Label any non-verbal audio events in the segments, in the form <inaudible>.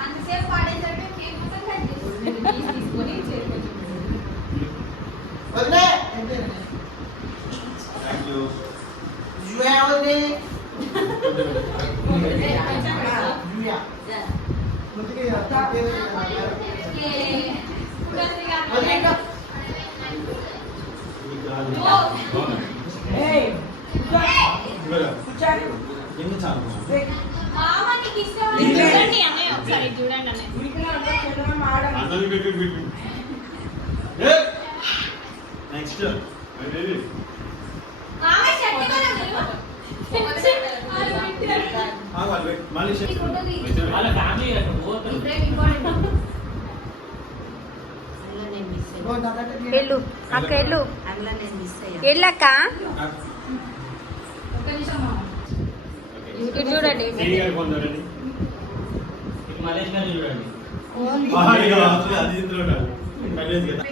అంతసేపు <laughs> పాడేసరికి కేక్ మొత్తం కట్ చేసేసి తీసుకొని చేరుకోవచ్చు వదిలే జుయా వదిలే జుయా ముట్టుకి వదిలే ఇంకా. మామ నీకు ఇష్టం చూడండి అన్నయ్య ఒకసారి చూడండి అన్నయ్య నెక్స్ట్ మామ షర్ట్ కదా మీరు మళ్ళీ ఈ ఫోటో తీ. వాళ్ళ ఫ్యామిలీ పోతుంది ఇప్పుడే ఇంపార్టెంట్ ఓ, నాకంటే నేను- ఎల్లు అక్క ఎల్లు ఎల్లక్క ఒక్క నిమిషం మామ ఇటు చూడండి చూడండి అది ఇందులో ఉండాలి. పర్లేదు కదా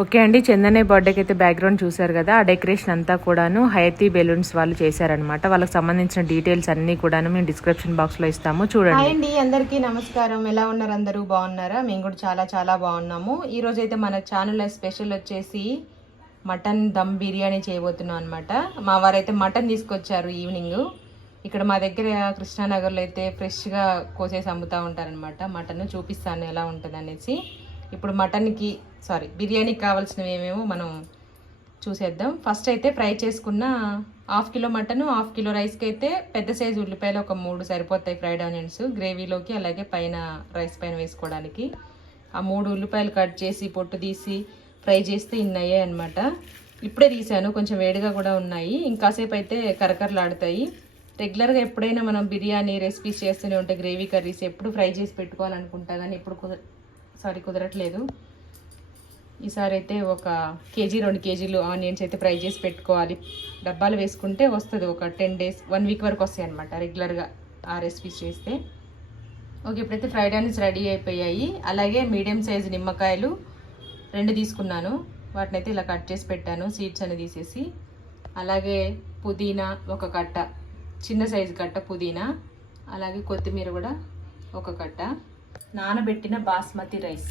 ఓకే అండి చందనే బర్త్డేకి అయితే బ్యాక్గ్రౌండ్ చూశారు కదా ఆ డెకరేషన్ అంతా కూడాను హయతీ బెలూన్స్ వాళ్ళు చేశారనమాట వాళ్ళకి సంబంధించిన డీటెయిల్స్ అన్ని కూడాను మేము డిస్క్రిప్షన్ బాక్స్లో ఇస్తాము. చూడండి. అండి అందరికీ నమస్కారం. ఎలా ఉన్నారు అందరూ? బాగున్నారా? మేము కూడా చాలా చాలా బాగున్నాము. ఈ రోజు అయితే మన ఛానల్ స్పెషల్ వచ్చేసి మటన్ దమ్ బిర్యానీ చేయబోతున్నాం అనమాట మా వారైతే మటన్ తీసుకొచ్చారు ఈవినింగ్. ఇక్కడ మా దగ్గర కృష్ణానగర్లో అయితే ఫ్రెష్గా కోసేసి అమ్ముతూ ఉంటారనమాట మటన్ చూపిస్తాను ఎలా ఉంటుంది అనేసి ఇప్పుడు మటన్కి సారీ బిర్యానీకి కావాల్సినవి ఏమేమో మనం చూసేద్దాం. ఫస్ట్ అయితే ఫ్రై చేసుకున్న half kilo mutton half kilo రైస్కి అయితే పెద్ద సైజు ఉల్లిపాయలు ఒక మూడు సరిపోతాయి ఫ్రైడ్ ఆనియన్స్. గ్రేవీలోకి అలాగే పైన రైస్ పైన వేసుకోవడానికి. ఆ మూడు ఉల్లిపాయలు కట్ చేసి పొట్టు తీసి ఫ్రై చేస్తే ఇన్ని అయ్యాయి అనమాట ఇప్పుడే తీసాను కొంచెం వేడిగా కూడా ఉన్నాయి. ఇంకాసేపు అయితే కరకరలాడుతాయి. రెగ్యులర్గా ఎప్పుడైనా మనం బిర్యానీ రెసిపీస్ చేస్తూనే ఉంటే గ్రేవీ కర్రీస్ ఎప్పుడు ఫ్రై చేసి పెట్టుకోవాలనుకుంటా కానీ ఎప్పుడు సారీ కుదరట్లేదు. ఈసారి అయితే ఒక కేజీ రెండు కేజీలు ఆనియన్స్ అయితే ఫ్రై చేసి పెట్టుకోవాలి. డబ్బాలు వేసుకుంటే వస్తుంది ఒక టెన్ డేస్ వన్ వీక్ వరకు వస్తాయి అనమాట రెగ్యులర్గా ఆ రెసిపీస్ చేస్తే. ఓకే ఇప్పుడైతే ఫ్రైడ్ ఆనియన్స్ రెడీ అయిపోయాయి. అలాగే మీడియం సైజు నిమ్మకాయలు రెండు తీసుకున్నాను. వాటిని అయితే ఇలా కట్ చేసి పెట్టాను సీడ్స్ అని తీసేసి. అలాగే పుదీనా ఒక కట్ట చిన్న సైజు కట్ట పుదీనా. అలాగే కొత్తిమీర కూడా ఒక కట్ట. నానబెట్టిన basmati rice.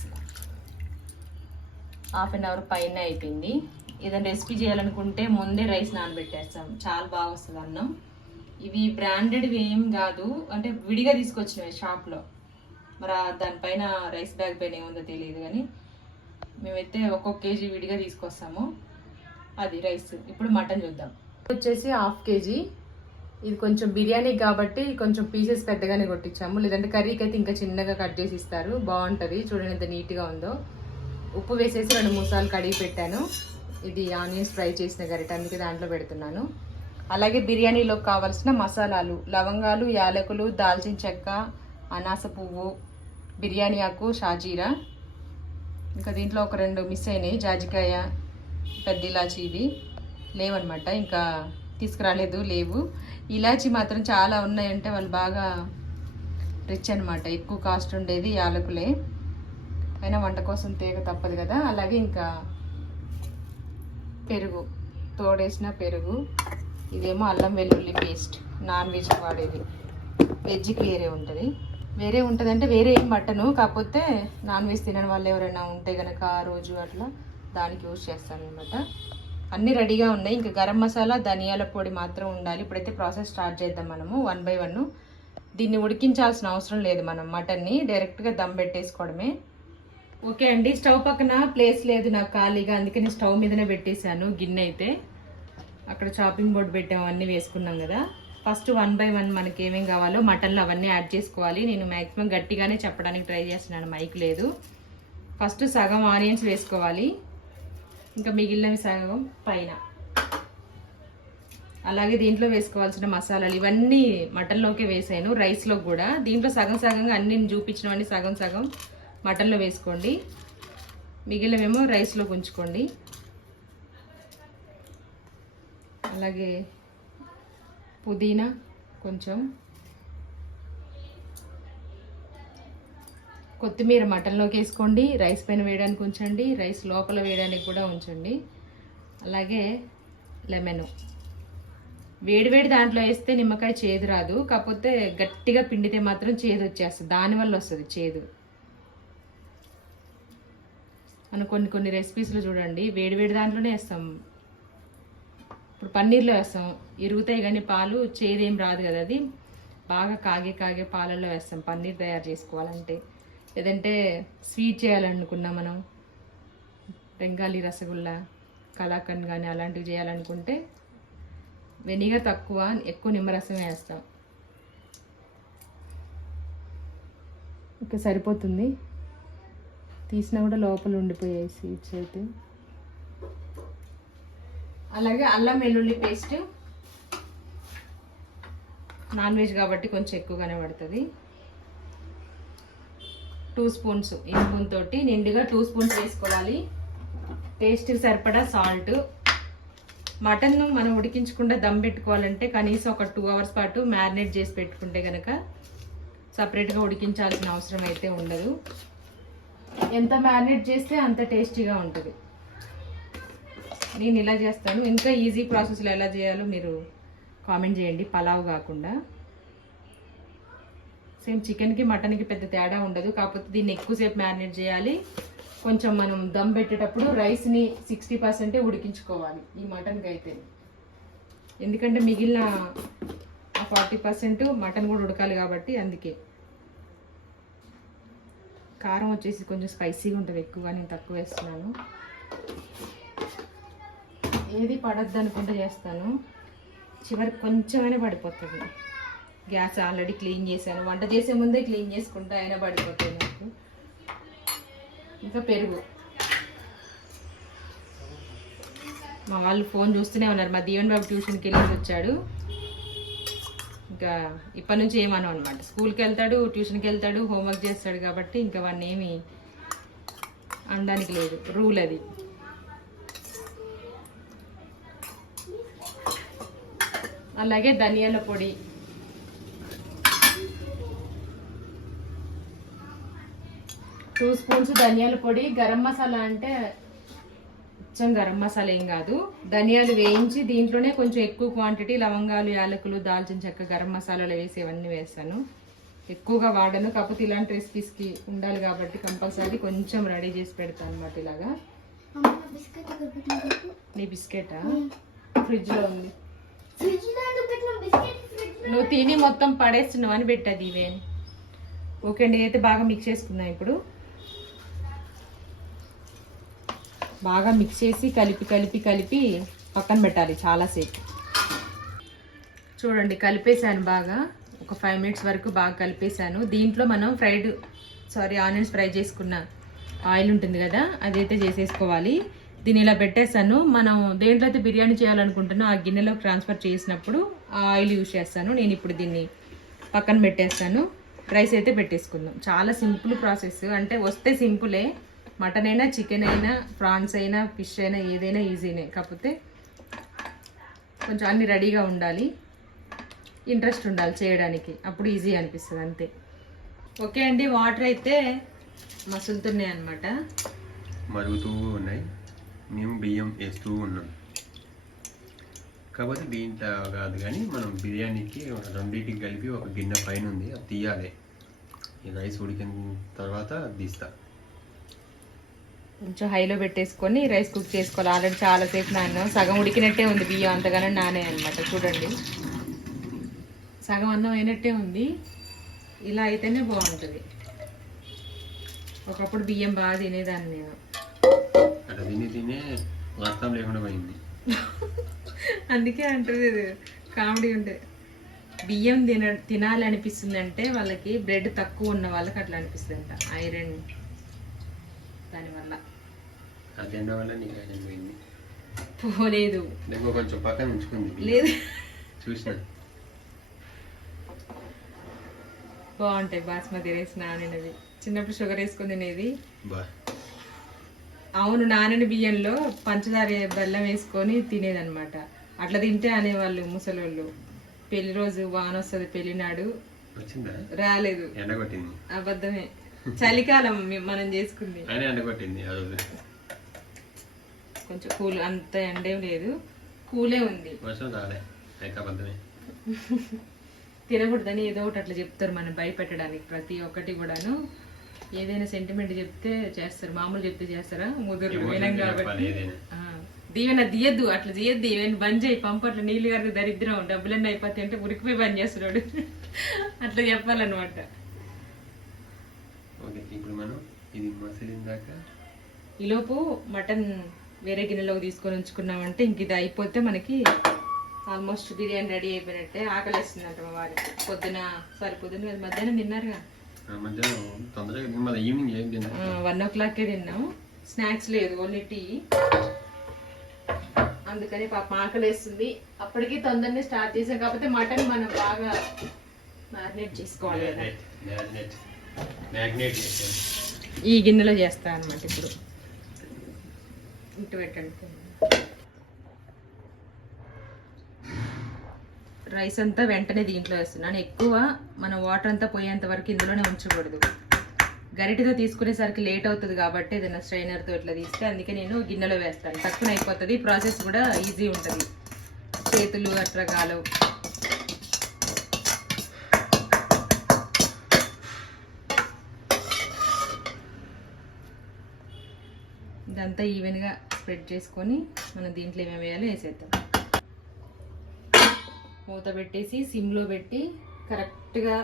Half an hour పైన అయిపోయింది. ఏదైనా రెసిపీ చేయాలనుకుంటే ముందే రైస్ నానబెట్టేస్తాం. చాలా బాగా వస్తుంది అన్నం. ఇవి బ్రాండెడ్వి ఏం కాదు. అంటే విడిగా తీసుకొచ్చినవి షాప్లో మరి దానిపైన రైస్ బ్యాగ్ పైన ఏముందో తెలియదు కానీ మేమైతే ఒక్కొక్క కేజీ విడిగా తీసుకొస్తాము. అది రైస్ ఇప్పుడు మటన్ చూద్దాం. వచ్చేసి హాఫ్ కేజీ ఇది కొంచెం బిర్యానీ కాబట్టి కొంచెం పీసెస్ పెద్దగానే కొట్టించాము. లేదంటే కర్రీకి అయితే ఇంకా చిన్నగా కట్ చేసి ఇస్తారు. బాగుంటుంది. చూడండి ఎంత నీట్గా ఉందో. ఉప్పు వేసేసి రెండు మూసాలు కడిగి పెట్టాను. ఇది ఆనియన్స్ ఫ్రై చేసిన గరిట అందుకే దాంట్లో పెడుతున్నాను. అలాగే బిర్యానీలో కావాల్సిన మసాలాలు. లవంగాలు యాలకులు దాల్చిన చెక్క అనాస పువ్వు బిర్యానీ ఆకు షాజీరా. ఇంకా దీంట్లో ఒక రెండు మిస్ అయినాయి. జాజికాయ పెద్ద ఇలాచి ఇవి లేవన్నమాట. ఇంకా తీసుకురాలేదు లేవు. ఇలాచి మాత్రం చాలా ఉన్నాయంటే వాళ్ళు బాగా రిచ్ అనమాట ఎక్కువ కాస్ట్ ఉండేది యాలకులే అయినా వంట కోసం తేగ తప్పదు కదా. అలాగే ఇంకా పెరుగు తోడేసిన పెరుగు ఇదేమో అల్లం వెల్లుల్లి పేస్ట్ నాన్ వెజ్ వాడేది. వెజ్కి వేరే ఉంటుంది. వేరే ఉంటుంది అంటే వేరే ఏం మటను కాకపోతే నాన్ వెజ్ తినని వాళ్ళు ఎవరైనా ఉంటే కనుక ఆ రోజు అట్లా దానికి యూజ్ చేస్తాను అనమాట అన్నీ రెడీగా ఉన్నాయి. ఇంకా గరం మసాలా ధనియాల పొడి మాత్రం ఉండాలి. ఇప్పుడైతే ప్రాసెస్ స్టార్ట్ చేద్దాం మనము వన్ బై వన్. దీన్ని ఉడికించాల్సిన అవసరం లేదు మనం మటన్ని. డైరెక్ట్గా దమ్ పెట్టేసుకోవడమే. ఓకే అండి స్టవ్ పక్కన ప్లేస్ లేదు నాకు ఖాళీగా. అందుకని స్టవ్ మీదనే పెట్టేశాను గిన్నె అయితే. అక్కడ చాపింగ్ బోర్డు పెట్టాము అన్నీ వేసుకున్నాం కదా. ఫస్ట్ వన్ బై వన్ మనకి ఏమేమి కావాలో మటన్లు అవన్నీ యాడ్ చేసుకోవాలి. నేను మ్యాక్సిమం గట్టిగానే చెప్పడానికి ట్రై చేస్తున్నాను మైక్ లేదు. ఫస్ట్ సగం ఆనియన్స్ వేసుకోవాలి. ఇంకా మిగిలినవి సగం పైన. అలాగే దీంట్లో వేసుకోవాల్సిన మసాలాలు ఇవన్నీ మటన్లోకే వేసాను రైస్లో కూడా. దీంట్లో సగం సగంగా అన్ని చూపించినవన్నీ సగం సగం మటన్లో వేసుకోండి. మిగిలినవేమో రైస్లో ఉంచుకోండి. అలాగే పుదీనా కొంచెం కొత్తిమీర మటన్లోకి వేసుకోండి రైస్ పైన వేయడానికి ఉంచండి రైస్ లోపల వేయడానికి కూడా ఉంచండి. అలాగే లెమన్. వేడివేడి దాంట్లో వేస్తే నిమ్మకాయ చేదు రాదు కాకపోతే గట్టిగా పిండితే మాత్రం చేదు వచ్చేస్తుంది దానివల్ల వస్తుంది చేదు. మనం కొన్ని కొన్ని రెసిపీస్లో చూడండి వేడివేడి దాంట్లోనే వేస్తాం. ఇప్పుడు పన్నీర్లో వేస్తాం ఇరుగుతాయి కానీ పాలు చేదేం రాదు కదా అది. బాగా కాగే కాగే పాలల్లో వేస్తాం పన్నీర్ తయారు చేసుకోవాలంటే. లేదంటే స్వీట్ చేయాలనుకున్నా మనం బెంగాలీ రసగుల్లా కలాకండ్ కానీ అలాంటివి చేయాలనుకుంటే వెనిగర్ తక్కువ ఎక్కువ నిమ్మరసం వేస్తాం. ఓకే సరిపోతుంది. తీసినా కూడా లోపల ఉండిపోయాయి సీడ్స్ అయితే. అలాగే అల్లం వెల్లుల్లి పేస్ట్. నాన్ వెజ్ కాబట్టి కొంచెం ఎక్కువగానే పడుతుంది. టూ స్పూన్స్ ఈ స్పూన్ తోటి నిండుగా టూ స్పూన్స్ వేసుకోవాలి. టేస్ట్కి సరిపడా సాల్ట్. మటన్ మనం ఉడికించకుండా దమ్ పెట్టుకోవాలంటే కనీసం ఒక టూ అవర్స్ పాటు మ్యారినేట్ చేసి పెట్టుకుంటే కనుక సపరేట్గా ఉడికించాల్సిన అవసరం అయితే ఉండదు. ఎంత మ్యారినేట్ చేస్తే అంత టేస్టీగా ఉంటుంది. నేను ఇలా చేస్తాను. ఇంకా ఈజీ ప్రాసెస్లో ఎలా చేయాలో మీరు కామెంట్ చేయండి. పలావ్ కాకుండా. సేమ్ చికెన్కి మటన్కి పెద్ద తేడా ఉండదు. కాకపోతే దీన్ని ఎక్కువసేపు మ్యారినేట్ చేయాలి. కొంచెం మనం దమ్ పెట్టేటప్పుడు రైస్ని సిక్స్టీ పర్సెంటే ఉడికించుకోవాలి ఈ మటన్కి అయితే. ఎందుకంటే మిగిలిన ఫార్టీ పర్సెంట్ మటన్ కూడా ఉడకాలి కాబట్టి అందుకే. కారం వచ్చేసి కొంచెం స్పైసీగా ఉంటుంది ఎక్కువగా నేను తక్కువ వేస్తున్నాను. ఏది పడద్దు అనుకుంటే చేస్తాను. చివరికి కొంచెమైనా పడిపోతుంది. గ్యాస్ ఆల్రెడీ క్లీన్ చేశాను వంట చేసే ముందే క్లీన్ చేసుకుంటా అయినా పడిపోతాయి నాకు. ఇంకా పెరుగు. మా వాళ్ళు ఫోన్ చూస్తూనే ఉన్నారు. మా దీవెన్ బాబు ట్యూషన్కి వెళ్ళి వచ్చాడు. ఇంకా ఇప్పటి నుంచి ఏమను అనమాట స్కూల్కి వెళ్తాడు ట్యూషన్కి వెళ్తాడు హోంవర్క్ చేస్తాడు కాబట్టి ఇంకా వాడిని ఏమి అనడానికి లేదు. రూల్ అది. అలాగే ధనియాల పొడి. టూ స్పూన్స్ ధనియాల పొడి గరం మసాలా అంటే అచ్చం గరం మసాలా ఏం కాదు. ధనియాలు వేయించి దీంట్లోనే కొంచెం ఎక్కువ క్వాంటిటీ లవంగాలు యాలకులు దాల్చిన చెక్క గరం మసాలాలు వేసి ఇవన్నీ వేస్తాను. ఎక్కువగా వాడను. కాకపోతే ఇలాంటి రెసిపీస్కి ఉండాలి కాబట్టి కంపల్సరీ కొంచెం రెడీ చేసి పెడతాను అనమాట ఇలాగా. నీ బిస్కెటా? ఫ్రిడ్జ్లో ఉంది. నువ్వు తిని మొత్తం పడేస్తున్నావు అని పెట్టాది ఇవే. ఓకే అండి అయితే బాగా మిక్స్ చేసుకున్నాం ఇప్పుడు. బాగా మిక్స్ చేసి కలిపి కలిపి కలిపి పక్కన పెట్టాలి చాలాసేపు. చూడండి కలిపేశాను బాగా. ఒక ఫైవ్ మినిట్స్ వరకు బాగా కలిపేశాను. దీంట్లో మనం ఫ్రైడ్ సారీ ఆనియన్స్ ఫ్రై చేసుకున్న ఆయిల్ ఉంటుంది కదా అదైతే చేసేసుకోవాలి. దీన్ని ఇలా పెట్టేస్తాను మనం దేంట్లో అయితే బిర్యానీ చేయాలనుకుంటున్నా ఆ గిన్నెలో ట్రాన్స్ఫర్ చేసినప్పుడు ఆ ఆయిల్ యూజ్ చేస్తాను. నేను ఇప్పుడు దీన్ని పక్కన పెట్టేస్తాను. రైస్ అయితే పెట్టేసుకుందాం. చాలా సింపుల్ ప్రాసెస్ అంటే వస్తే సింపులే మటన్ అయినా చికెన్ అయినా ప్రాన్స్ అయినా ఫిష్ అయినా ఏదైనా ఈజీనే. కాకపోతే కొంచెం అన్ని రెడీగా ఉండాలి. ఇంట్రెస్ట్ ఉండాలి చేయడానికి. అప్పుడు ఈజీ అనిపిస్తుంది అంతే. ఓకే అండి వాటర్ అయితే మసులుతున్నాయి అనమాట మరుగుతూ ఉన్నాయి. మేము బియ్యం వేస్తూ ఉన్నాం. కాకపోతే దీంట్లో కాదు కానీ మనం బిర్యానీకి రెండింటికి కలిపి ఒక గిన్నె పైన ఉంది అది తీయాలి. ఈ రైస్ ఉడికిన తర్వాత అది తీస్తా. కొంచెం హైలో పెట్టేసుకొని రైస్ కుక్ చేసుకోవాలి. ఆల్రెడీ చాలాసేపు నాన్న సగం ఉడికినట్టే ఉంది బియ్యం అంతగానే నానే అనమాట చూడండి. సగం అన్నం అయినట్టే ఉంది. ఇలా అయితేనే బాగుంటుంది. ఒకప్పుడు బియ్యం బాగా తినేదాన్ని నేను. అట్లా తిని తినే రక్తం లేకుండా పోయింది. <laughs> అందుకే అంటుంది కామెడీ ఉంటే. బియ్యం తిన తినాలి అనిపిస్తుంది అంటే వాళ్ళకి బ్రెడ్ తక్కువ ఉన్న వాళ్ళకి అట్లా అనిపిస్తుంది అంట ఐరన్. దానివల్ల. వల్ల నీకు పోయింది? పోలేదు. కొంచెం పక్కన ఉంచుకుంది లేదు. చూసిన? బాగుంటాయి బాస్మతి రైస్ నానినవి. చిన్నప్పుడు షుగర్ వేసుకుని తినేది. బా. అవును నానని బియ్యంలో పంచదార బెల్లం వేసుకొని తినేదన్నమాట. అట్లా తింటే అనేవాళ్ళు ముసలోళ్ళు. పెళ్ళి రోజు వాన వస్తుంది పెళ్ళి నాడు వచ్చిందా? రాలేదు. అబద్ధమే. చలికాలం మనం చేసుకుంది. ఎండగొట్టింది కొంచెం కూల్ అంత ఎండేం లేదు. కూలే ఉంది. వర్షం రాలే తినకూడదని ఏదో ఒకటి అట్లా చెప్తారు మనం భయపెట్టడానికి ప్రతి ఒక్కటి కూడాను. ఏదైనా సెంటిమెంట్ చెప్తే చేస్తారు. మామూలు చెప్తే చేస్తారా? ముదురు వినం కాబట్టి. దీవెన తీయద్దు అట్లా తీయద్దు. ఈవెన్ బంద్ చేయి పంపట్లు నీళ్ళు గారికి దరిద్రం డబ్బులన్నీ అయిపోతాయి అంటే ఉరికిపోయి బంద్ చేస్తున్నాడు. అట్లా చెప్పాలన్నమాట. ఓకే ఇప్పుడు మనం ఇది మసిలిన దాకా? ఈలోపు మటన్ వేరే గిన్నెలోకి తీసుకొని ఉంచుకున్నామంటే ఇంక ఇది అయిపోతే మనకి ఆల్మోస్ట్ బిర్యానీ రెడీ అయిపోయినట్టే ఆకలిస్తుందంట మా వారికి పొద్దున సారీ పొద్దున కాదు, మధ్యాహ్నం తిన్నారుగా వన్ ఓ క్లాక్కే తిన్నాం. స్నాక్స్ లేదు ఓన్లీ టీ. అందుకని పాప ఆకలేస్తుంది. అప్పటికి తొందరనే స్టార్ట్ చేసాం. కాకపోతే మటన్ మనం బాగా మ్యారినేట్ చేసుకోవాలి మ్యాగ్నేట్ చేసాను ఈ గిన్నెలో చేస్తా అనమాట ఇప్పుడు. ఇటు పెట్టండి. రైస్ అంతా వెంటనే దీంట్లో వేస్తున్నాను ఎక్కువ మనం వాటర్ అంతా పోయేంత వరకు ఇందులోనే ఉంచకూడదు. గరిటెతో తీసుకునేసరికి లేట్ అవుతుంది కాబట్టి ఏదైనా స్ట్రైనర్తో ఇట్లా తీస్తే అందుకే నేను గిన్నెలో వేస్తాను. తక్కువ అయిపోతుంది. ప్రాసెస్ కూడా ఈజీ ఉంటుంది. చేతులు అట్లా కాలవు ఇదంతా ఈవెన్గా స్ప్రెడ్ చేసుకొని మనం దీంట్లో ఏమేమి వేయాలో వేసేద్దాం. మూత పెట్టేసి సిమ్లో పెట్టి కరెక్ట్గా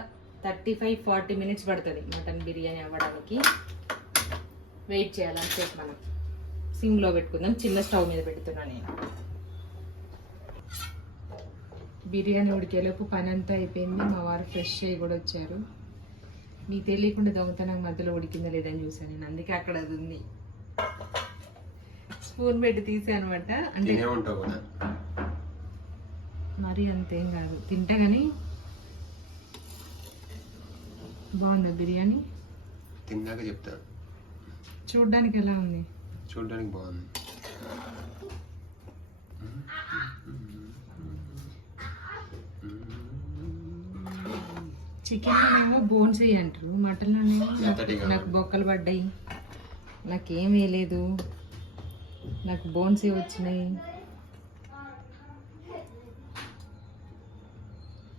థర్టీ ఫైవ్ ఫార్టీ మినిట్స్ పడుతుంది మటన్ బిర్యానీ అవ్వడానికి. వెయిట్ చేయాలని చెప్పి మనం. సిమ్లో పెట్టుకుందాం. చిన్న స్టవ్ మీద పెడుతున్నాను నేను. బిర్యానీ ఉడికేలోపు పని అంతా అయిపోయింది. మా వారు ఫ్రెష్ అయ్యి కూడా వచ్చారు. మీకు తెలియకుండా దొంగతనం మధ్యలో ఉడికిందా లేదని చూసాను నేను. అందుకే అక్కడ అది ఉంది. స్పూన్ పెట్టి తీసా అనమాట అంటే మరీ అంతేం కాదు. తింటా కానీ బాగుందా బిర్యానీ. తిన్నాక చెప్తా. చూడ్డానికి ఎలా ఉంది? చూడడానికి బాగుంది. చికెన్లోనేమో బోన్స్ అంటారు. మటన్లోనేమో. నాకు బొక్కలు పడ్డాయి. నాకేం వేయలేదు. నాకు బోన్స్ ఏ వచ్చినాయి.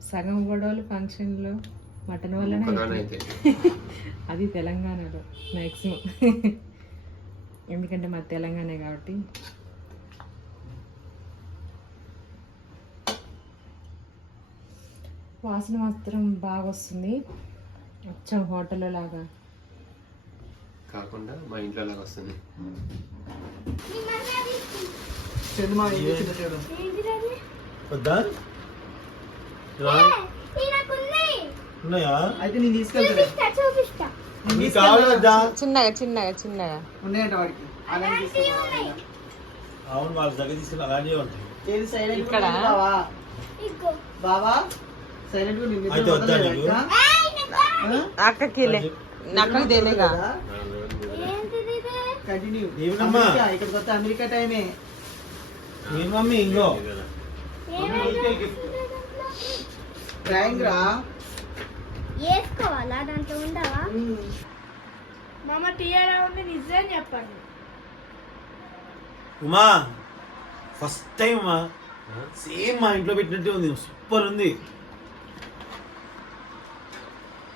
సగం గొడవలు ఫంక్షన్లో మటన్ వల్లనే <laughs> అది తెలంగాణలో మ్యాక్సిమం <laughs> ఎందుకంటే మా తెలంగాణ కాబట్టి. వాసన మాత్రం బాగా వస్తుంది. వచ్చాం హోటల్లో లాగా. కాకుండా మా ఇంట్లో లాగా వస్తుంది సినిమా. ఉన్నాయా అయితే నేను తీసుకెళ్తాను చిన్నగా చిన్నగా చిన్నగా. ఉన్నాయంట వాడికి? అవును వాళ్ళ దగ్గర తీసుకుని అలాగే ఉంటాయి. ఏది సైలెంట్ ఇక్కడ? బావా? బావా? సైలెంట్ అయితే? అక్కకి నాకు దేనేగా కంటిన్యూ. ఏమిటమ్మా? ఇక్కడికి వస్తే అమెరికా టైమే. ఏం మమ్మీ ఇంకో డ్రాయింగ్ రా. వేసుకోవాలా? దాంట్లో ఉండవా? మామ టీయరా ఉంది? నిజం చెప్పండి. ఉమా ఫస్ట్ టైం సేమ్ మా ఇంట్లో పెట్టినట్టే ఉంది. సూపర్ ఉంది.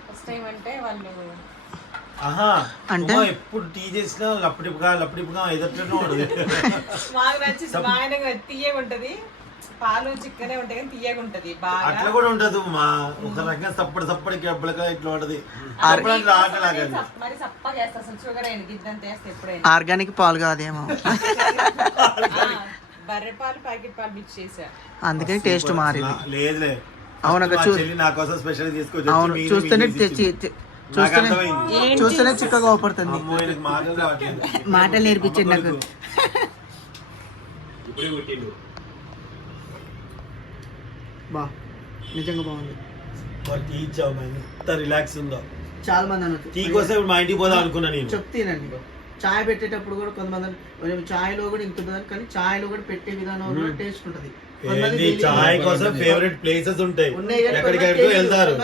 ఫస్ట్ టైం అంటే వాళ్ళు అంటే? ఎప్పుడు టీ చేసినా లప్పటిపుగా లప్పటిపుగా ఎదట్లనే ఉండదు బాగా నచ్చింది బాగా తీయగా ఉంటది. పాలు చిక్కనే ఉంటాయి కానీ తీయగా ఉంటది బాగా. అట్లా కూడా ఉండదు మా ఒక రకంగా సప్పటి సప్పటి గబ్బలగా ఇట్లా ఉంటది. మరి సప్ప చేస్తా అసలు షుగర్ అయిన గిద్దంత వేస్తే ఎప్పుడైనా. ఆర్గానిక్ పాలు కాదేమో. బర్రె పాలు ప్యాకెట్ పాలు మిక్స్ చేసా. అందుకే టేస్ట్ మారింది. లేదులే. అవును అక్క, మా చూ- చెల్లి నా కోసం స్పెషల్ తీసుకొచ్చి అవును చూస్తేనే తెచ్చి చూస్తేనే చిక్కగా అవపడుతుంది. మాటలు నేర్పించండి నాకు. బా నిజంగా బాగుంది. టీ ఇచ్చావు ఎంత రిలాక్స్ ఉందో. చాలా మంది అన్నారు. టీ కోసం ఇప్పుడు మా ఇంటికి పోదాం అనుకున్నా నేను. చెప్తేనండి చాయ్ పెట్టేటప్పుడు కూడా కొంతమంది చాయ్లో కూడా ఉంటుంది కానీ చాయ్లో కూడా పెట్టే విధానం టేస్ట్ ఉంటుంది. ఏంది చాయ్ కోసం ఫేవరెట్ ప్లేసెస్ ఉంటాయి. ఎక్కడికెక్కడికో వెళ్తారు.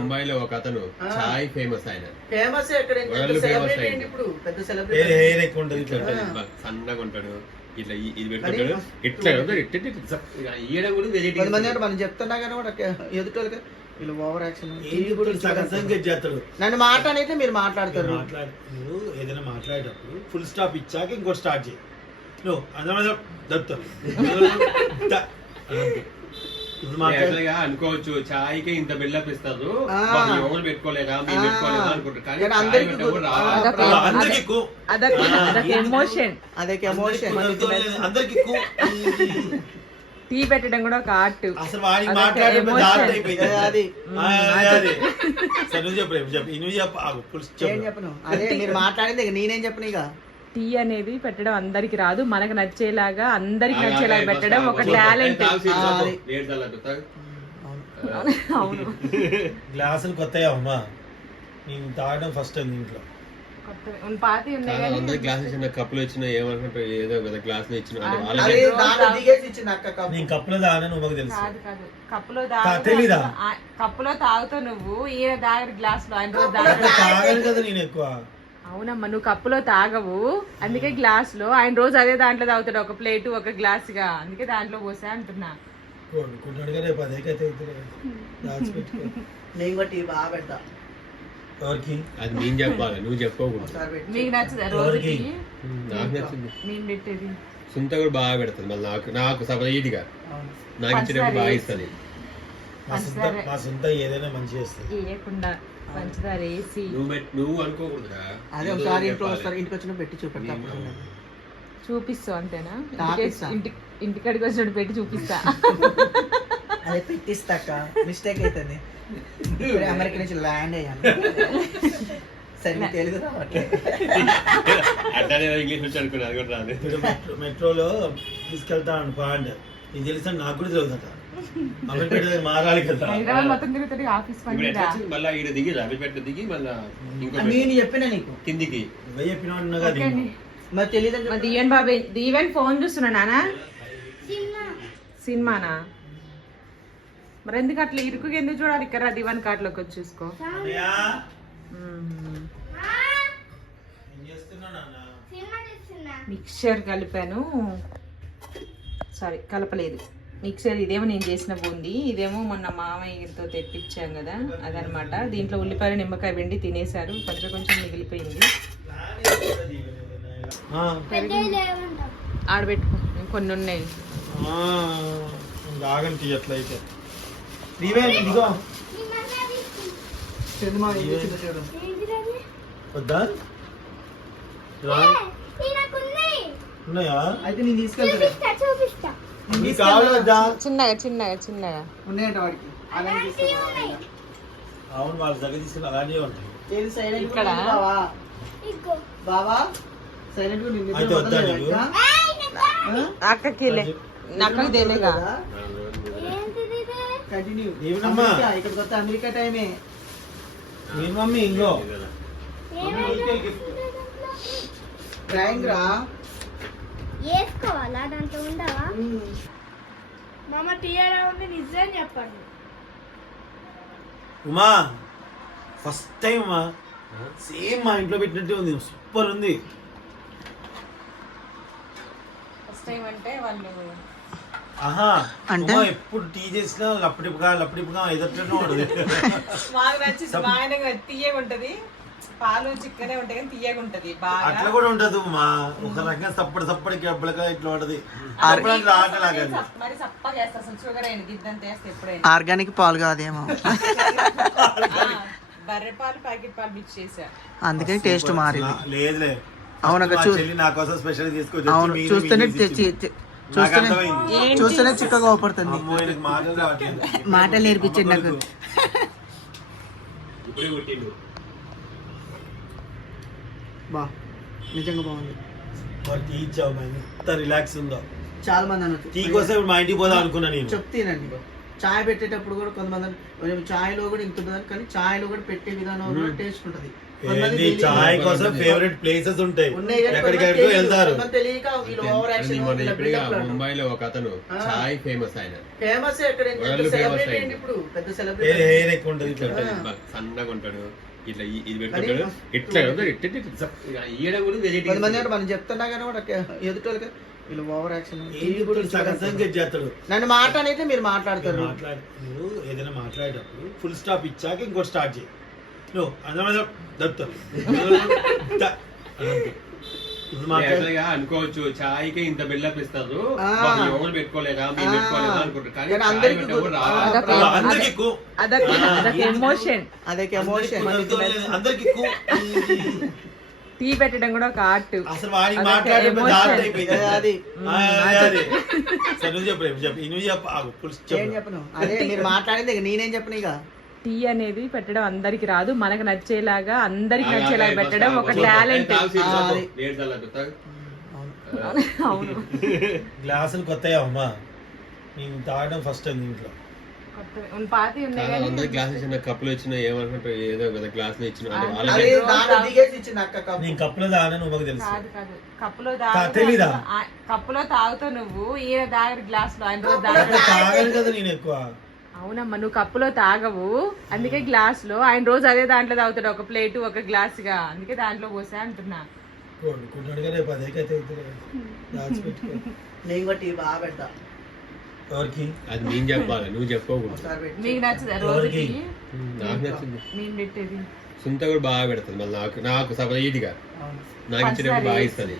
ముంబైలో ఒక అతను. చాయ్ ఫేమస్ ఆయన. ఫేమస్ ఎక్కడ? వరల్డ్ famous సెలబ్రిటీ అయింది. ఇప్పుడు? పెద్ద హెయిర్ ఎక్కువ ఉంటుంది. సన్నగా ఉంటాడు. ఇట్లా ఇది పెట్టుకుంటాడు. ఇట్లా ఇయ్యడం కూడా మనం చెప్తున్నా కానీ కూడా ఎదుటోళ్ళకి వీళ్ళు ఓవర్ యాక్షన్ నన్ను మాట్లాడితే మీరు మాట్లాడతారు. మాట్లాడు ఏదైనా మాట్లాడేటప్పుడు ఫుల్ స్టాప్ ఇచ్చాక ఇంకోటి స్టార్ట్ చేయి. <laughs> అనుకోవచ్చు చాయ్కి ఇంత బిల్డప్ ఇస్తారు. ఎవరు పెట్టుకోలేదా మేము ఆ. పెట్టుకోలేదా అనుకుంటారు. కానీ. అదొక- ఎమోషన్. అందరికి టీ పెట్టడం కూడా ఒక ఆర్ట్. అసలు వాడికి మాట్లాడే అయిపోయింది. అది నువ్వు చెప్పు చెప్పు. నువ్వు చెప్పు. చెప్పను? అదే మీరు మాట్లాడింది నేనేం చెప్పను ఇక? టీ అనేది పెట్టడం అందరికి రాదు. మనకు నచ్చేలాగా అందరికి నచ్చేలాగా పెట్టడం ఒక. టాలెంట్. అవును. <laughs> గ్లాసులు కొత్తయా అమ్మా. నేను తాగడం ఫస్ట్ టైం ఇంట్లో కొత్త- కప్పులు ఇచ్చిన ఏదో కదా ఇచ్చిన. నేను కప్పులో తాగను నువ్వు తెలుసు. కప్పులో తెలీదా? తాగుతావు నువ్వు. ఈయన తాగడు గ్లాస్లో ఆయన. తాగను కదా నేను ఎక్కువ. అవునమ్మా నువ్వు కప్పులో తాగవు. అందుకే గ్లాస్లో ఆయన రోజు అదే దాంట్లో తాగుతాడు ఒక ప్లేట్ ఒక గ్లాస్గా అందుకే దాంట్లో పోసా అంటున్నా. నేను ఎవరికి? అది చెప్పాలి నువ్వు మీకు నచ్చదా రోజుకి? నాకు నచ్చింది. నేను పెట్టేది. సుంత కూడా బాగా పెడుతుంది మళ్ళీ నాకు నాకు సపరేట్గా అవును. నాకు ఇచ్చినప్పుడు బాగా ఇస్తుంది మా సొంత ఏదైనా మంచి చేస్తుంది. పంచదార వేసి. నువ్వు అనుకోకూడదురా. అదే ఒకసారి ఇంట్లో. వస్తారు ఇంటికి వచ్చిన పెట్టి చూపెడతా చూపిస్తావు అంతేనా. ఇంటి ఇంటికాడికి వచ్చినప్పుడు పెట్టి చూపిస్తా. అదే పెట్టిస్తాక మిస్టేక్ అవుతుంది ఇప్పుడే అమెరికా నుంచి ల్యాండ్ అయ్యాను. సరే తెలుగు అట్లానే ఇంగ్లీష్ వచ్చి అనుకున్నా అది కూడా రాదు ఇప్పుడు మెట్రో- మెట్రోలో తీసుకెళ్తాను పాండ్. ఇది తెలుసా? నాకు కూడా దగ్గర మారాలి కదా. హైదరాబాద్ మొత్తం తిరుగుతుంది ఆఫీస్ పని ఇప్పుడు మీద ఎట్లా వచ్చింది? మళ్ళా ఈడ దిగి రావిపేట దిగి మళ్ళా ఇంకో నేను చెప్పిన నీకు. కిందికి. నువ్వే చెప్పినా. మరి తెలియదు బాబే ఫోన్ చూస్తున్నా నానా? సినిమానా? మరి ఎందుకు అట్లా ఇరుకుగా ఎందుకు చూడాలి? ఇక్కడ దివన్ కార్ట్లోకి వచ్చి చూసుకో. మిక్చర్ కలిపాను. సారీ కలపలేదు. మిక్చర్ ఇదేమో నేను చేసిన బూంది ఇదేమో మొన్న మామయ్యతో తెప్పించాం కదా అదనమాట దీంట్లో ఉల్లిపాయలు నిమ్మకాయ వెండి తినేశారు. కొంచెం కొంచెం మిగిలిపోయింది. ఆడబెట్టుకో. కొన్ని ఉన్నాయి. ఉన్నాయా? అయితే నేను తీసుకెళ్తా. చిన్నగా చిన్నగా చిన్నగా. ఉన్నాయంట వాడికి. అవును వాళ్ళ దగ్గర తీసుకుని అలానే ఉంటాయి. ఏది సైలెంట్ ఇక్కడ? బావా? బావా సైలెంట్ నీకు అక్కకి నక్కకి దేనేగా కంటిన్యూ? ఇక్కడికి వస్తే అమెరికా టైమే. ఏం మమ్మీ ఇంకో డ్రాయింగ్ రా. వేసుకోవాలా దాంట్లో ఉండవా? మామ టీయరా ఉంది నిజం చెప్పండి. Uma first time Uma. Same మా ఇంట్లో పెట్టినట్టే ఉంది సూపర్ ఉంది. ఫస్ట్ టైం అంటే వాళ్ళు ఆహా అంటే? ఎప్పుడు టీ చేసినా లప్పటిపుగా ఎదట్లోనే ఉండదు మాకు నచ్చింది మా ఆయన తీయగా ఉంటది. పాలు చిక్కనే ఉంటాయి కానీ తీయగా ఉంటది. బాగా అట్లా కూడా ఉండదు మా ఒక రకంగా సప్పటి సప్పటికి అబ్బలగా ఇట్లా ఉంటది. అప్పుడు మరి సప్ప చేస్తా అసలు షుగర్ అయింది గిద్దంత వేస్తే ఎప్పుడైనా. ఆర్గానిక్ పాలు కాదేమో. బర్రె పాలు ప్యాకెట్ పాలు మిక్స్ చేసా అందుకని టేస్ట్ మారింది. లేదులే. అవును అక్క, చెల్లి నా కోసం స్పెషల్ తీసుకొచ్చి అవును మీరే చూస్తేనే తెచ్చి చూస్తేనే. చూస్తేనే చిక్కగా అవపడుతుంది. మాటలు నేర్పించండి నాకు <laughs> అమ్మ కొడుకు. ఇప్పుడే కొట్టిండు బా నిజంగా బాగుంది. టీ ఇచ్చావు ఎంత రిలాక్స్ ఉందో. చాలా మంది అనొచ్చు టీ కోసం ఇప్పుడు మా ఇంటికి పోదాం అనుకున్నా నేను. చెప్తానండి చాయ్ పెట్టేటప్పుడు కూడా కొంతమంది కొంచెం చాయ్లో కూడా ఇంత ఉంటుంది కానీ చాయ్లో కూడా పెట్టే విధానం కూడా టేస్ట్ ఉంటుంది. చాయ్ కోసం ఫేవరెట్ ప్లేసెస్ ఉంటాయి. ఎక్కడికెక్కడికో వెళ్తారు. ముంబైలో ఒక అతను. చాయ్ ఫేమస్ ఆయన. ఫేమస్ ఎక్కడ? famous celebrity. ఇప్పుడు? పెద్ద సెలబ్రిటీ హెయిర్ ఎక్కువ ఉంటుంది సన్నగా ఉంటాడు. ఇట్లా ఇది పెట్టుకుంటాడు ఇక ఈయన కూడా వెరైటీ కొంతమంది అంటే మనం చెప్తున్నా కానీ కూడా ఎదుటోళ్ళకి వీళ్ళు ఓవర్ యాక్షన్ నన్ను మాట అనేది మీరు మాట్లాడతారు. మాట్లాడు నువ్వు ఏదైనా మాట్లాడేటప్పుడు ఫుల్ స్టాప్ ఇచ్చాక ఇంకోటి స్టార్ట్ చేయి. నువ్వు అందరం <laughs> అనుకోవచ్చు చాయ్కి ఇంత బిల్డప్ ఇస్తారు. ఎవరు పెట్టుకోలేదా మేము. పెట్టుకోలేదా అనుకుంటారు. కానీ. అదొక- ఎమోషన్ అదే ఎమోషన్. అందరికి ఎక్కువ టీ పెట్టడం కూడా ఒక ఆర్ట్. అసలు మాట్లాడే అది నువ్వు చెప్పు నువ్వు చెప్పు. చెప్పను? అదే మీరు మాట్లాడింది ఇక నేనేం చెప్పను ఇక? టీ అనేది పెట్టడం అందరికి రాదు. మనకు నచ్చేలాగా అందరికి నచ్చేలాగా పెట్టడం ఒక. టాలెంట్. అవును. <laughs> గ్లాసులు అమ్మా? నేను తాగడం ఫస్ట్ టైం కొత్త- గ్లాస్ కప్పులు ఏదో కదా. నేను కప్పులో తాగను మాకు తెలుసు. కప్పులో తెలీదా? తాగుతావు నువ్వు. ఈయన తాగరు గ్లాస్లో ఆయన. తాగను కదా నేను ఎక్కువ. అవునమ్మా నువ్వు కప్పులో తాగవు. అందుకే గ్లాస్లో ఆయన రోజు అదే దాంట్లో తాగుతాడు ఒక ప్లేట్ ఒక గ్లాస్గా అందుకే దాంట్లో పోసా అంటున్నా. నేను ఎవరికి? అది చెప్పాలి నువ్వు చెప్పుకోకూడదు ఒకసారి పెట్టి మీకు నచ్చదా ఎవరికి? రోజుకి నాకు నచ్చింది. నేను పెట్టేది. సుంత కూడా బాగా పెడుతుంది మళ్ళీ నాకు నాకు సపరేట్గా అవును. నాకు ఇచ్చినప్పుడు బాగా ఇస్తుంది.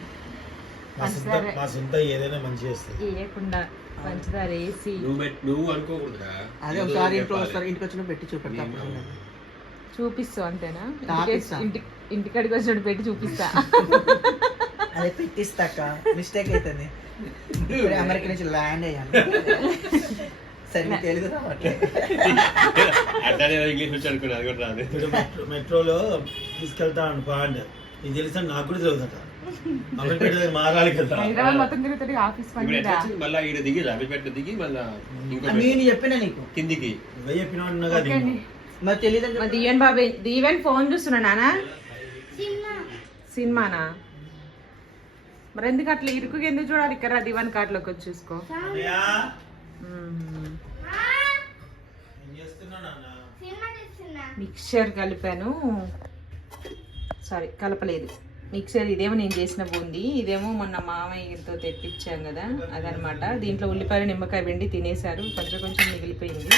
మా సొంత పంచదార. మా సొంత ఏదైనా మంచి చేస్తుంది. పంచదార వేసి. నువ్వు అనుకోకూడదురా అదే ఒకసారి ఇంట్లో. వస్తారు ఇంటికి వచ్చిన పెట్టి చూపెడతా నేను- చూపిస్తావు అంతేనా. ఇంటి ఇంటికాడికి వచ్చినప్పుడు పెట్టి చూపిస్తా. అదే పెట్టిస్తాక మిస్టేక్ అవుతుంది అమెరికా నుంచి ల్యాండ్ అయ్యాను. అట్లానే ఇంగ్లీష్ వచ్చి అది కూడా రాదు ఇప్పుడు ఇది తెలుసా? నాకు కూడా తెలియదట అమీర్పేట దగ్గర మారాలి కదా. హైదరాబాద్ మొత్తం తిరుగుతుంది ఆఫీస్ పని ఇప్పుడు మీద. ఎట్లా వచ్చింది? మళ్ళా ఈడ దిగి రాబిపేట దిగి మళ్ళా ఇంకో నేను చెప్పిన నీకు. కిందికి. నువ్వే చెప్పినా కదా ఓకే అండి. మరి తెలియదు మా బాబే దివ్యన్ ఫోన్ చూస్తున్నా నానా? సినిమానా? మరి ఎందుకు అట్లా ఇరుకుగా ఎందుకు చూడాలి? ఇక్కడ దివన్ కార్ట్లోకి వచ్చి చూసుకో. మ్మ్. మిక్చర్ కలిపాను. సారీ కలపలేదు. మిక్సర్ ఇదేమో నేను చేసిన బూంది ఇదేమో మొన్న మామయ్యతో తెప్పించాం కదా అదనమాట దీంట్లో ఉల్లిపాయలు నిమ్మకాయ వెండి తినేశారు కొంచెం కొంచెం మిగిలిపోయింది.